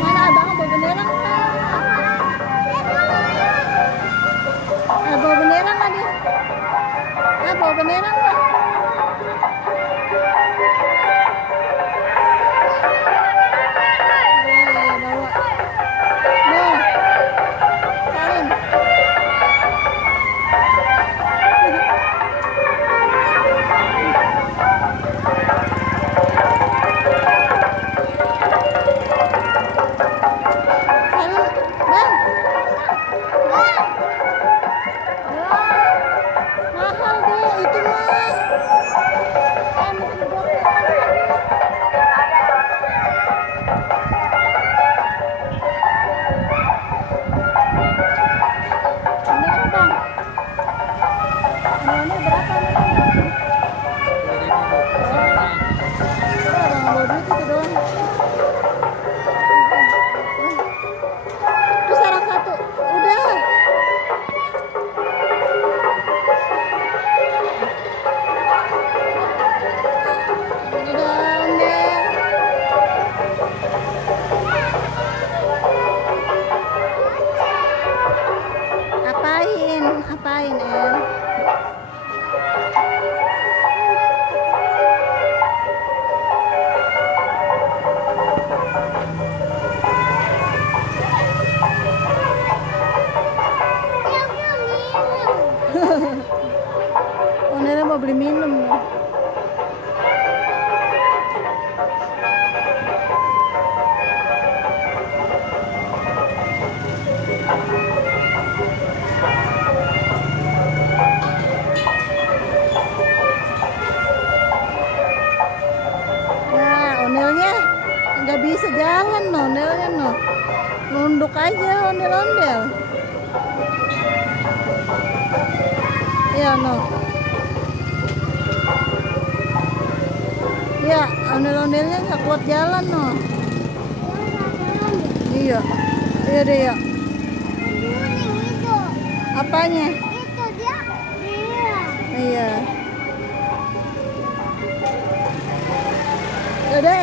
Mana abang bawa bendera? Bawa bendera nggak dia? Bawa bendera nggak? Apain, El? Oh, Nela mau beli minum. Nggak bisa jalan no, ondelnya no, nunduk aja ondel-ondel. Ya no, ya ondel-ondelnya nggak kuat jalan no. Iya, iya deh ya. Apanya? Itu dia. Iya. Udah